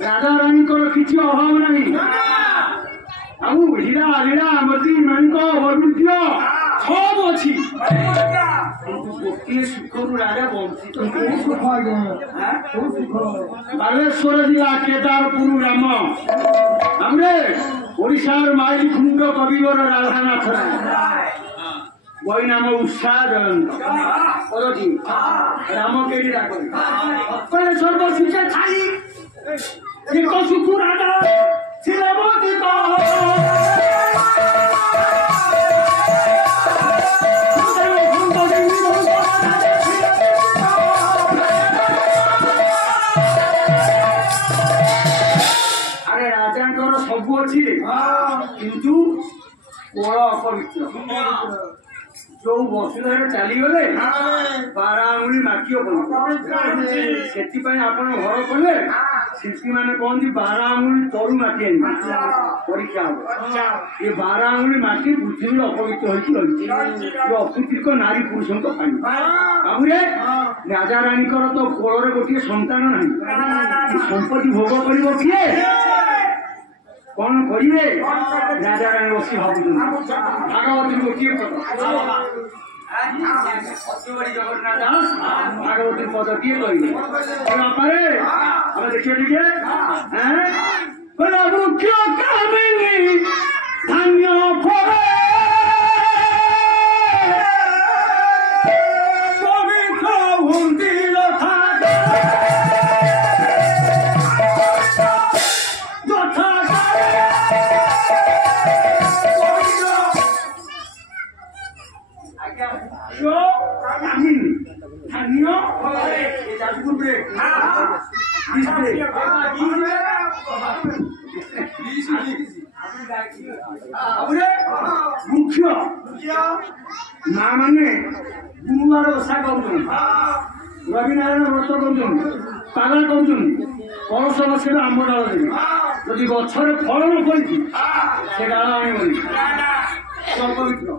राजा रानी किसी अभाव नहीं आउ हीरा लीला मोती माणिक वैविध्य सब अच्छी गोटे सुखर राजा वंचित बालेश्वर जिला केदारपुर ग्राम ओडार माइल खुंड कविवर राधानाथ वही नाम उत्साह जयंत पदटी राम केड़ी डाक सर्वशिक्षा खाली एक सुखु राजा शिलवती अरे राजा सब अच्छी किंतु कोल अपवित्र जो वसुधार चलीगले 12 आंगुली माटी से घर कले शिल्पी मैंने कहती 12 आंगुली तलू माटी परीक्षा हम ये 12 आंगुली माटी पृथ्वी अपवित्र हो अपुत्रिक नारी पुरुषों बाबूरे राजा रानी तो कोल गोटे संतान ना संपत्ति भोग कर किए कौन करिए राजा रानी बस भागवती गोटे जगन्नाथ दास भागवती पद किए कहे देखिए मुख्य कामिनी धान्य फले पवित्र हुंदी मुख्य माँ मैंने गुरुवार ओषा कर रविनारायण व्रत कर पाला कर कलश बसेगा आंब डाल देवी जदि गचर फल न कर डाल आनबनी अपवित्र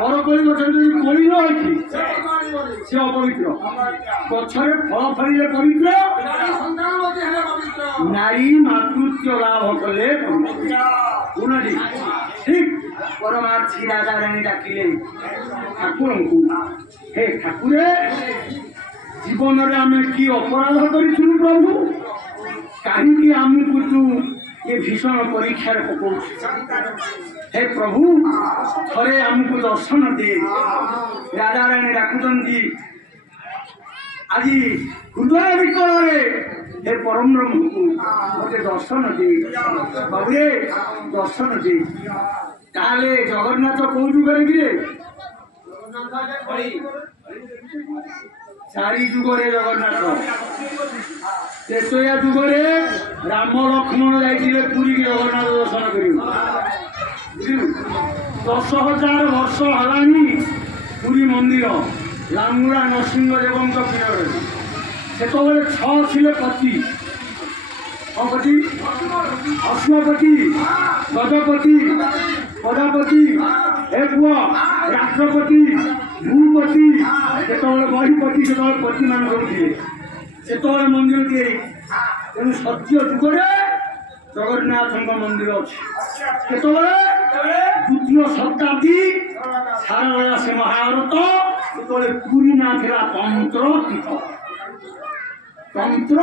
बरकोली गच कोली न सी अपवित्र गचरे फल फलिले पवित्र नारी मातृत्व लाभ कले ठीक परमार्थी राजा रानी डाकिले ठाकुर हे ठाकुरे जीवन में आम कि अपराध करूँ प्रभु कहीं आमको तू ये भीषण परीक्षार पकाऊ हे प्रभु थरे आमको दर्शन दे राजा रानी डाकुंती आज हृदय विकल हे परम ब्रह्म को मत दर्शन दे बाबूरे दर्शन दे ताले जगन्नाथ कौ जुगे गिरे चारि जुगे जगन्नाथ शेषया जुगे राम लक्ष्मण जाइए पुरी की जगन्नाथ दर्शन कर 10,000 वर्ष है पुरी मंदिर लांगुड़ा नरसिंहदेव पीढ़ से छे पति पति अश्वपति गजपति प्रजापति हे पुआ राष्ट्रपति भूपति जो बहिपति से पति मान से मंदिर तैयारी तेणु सत्य जुगे जगन्नाथ मंदिर अच्छे द्वितीय शताब्दी सारा से महाभारत जो पुरी ना तंत्र पीठ तंत्र